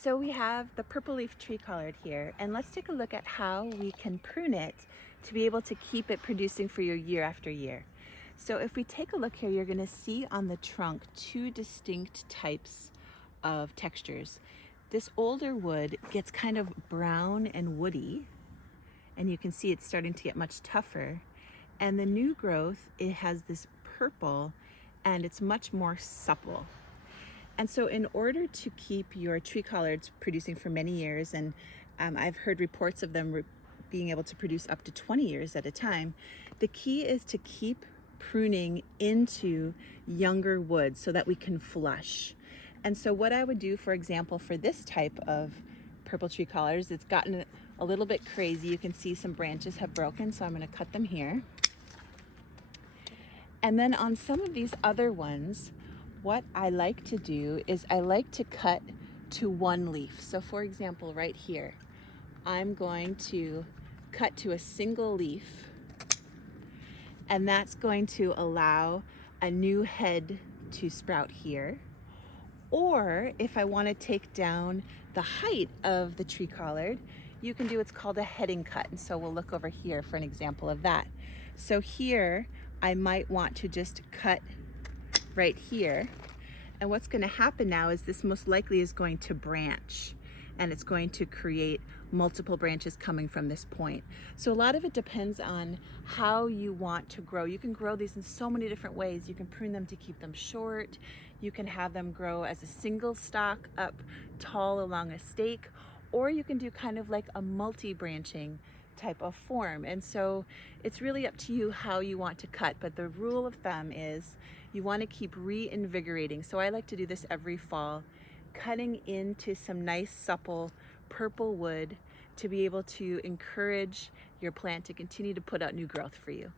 So we have the purple leaf tree collard here, and let's take a look at how we can prune it to be able to keep it producing for you year after year. So if we take a look here, you're going to see on the trunk two distinct types of textures. This older wood gets kind of brown and woody, and you can see it's starting to get much tougher. And the new growth, it has this purple and it's much more supple. And so in order to keep your tree collards producing for many years, and I've heard reports of them being able to produce up to 20 years at a time, the key is to keep pruning into younger wood so that we can flush. And so what I would do, for example, for this type of purple tree collards, it's gotten a little bit crazy. You can see some branches have broken, so I'm going to cut them here. And then on some of these other ones, what I like to do is I like to cut to one leaf. So for example, right here, I'm going to cut to a single leaf, and that's going to allow a new head to sprout here. Or if I want to take down the height of the tree collard, you can do what's called a heading cut. And so we'll look over here for an example of that. So here, I might want to just cut right here. And what's going to happen now is this most likely is going to branch, and it's going to create multiple branches coming from this point. So a lot of it depends on how you want to grow. You can grow these in so many different ways. You can prune them to keep them short. You can have them grow as a single stalk up tall along a stake, or you can do kind of like a multi-branching type of form. And so it's really up to you how you want to cut, but the rule of thumb is you want to keep reinvigorating. So I like to do this every fall, cutting into some nice supple purple wood to be able to encourage your plant to continue to put out new growth for you.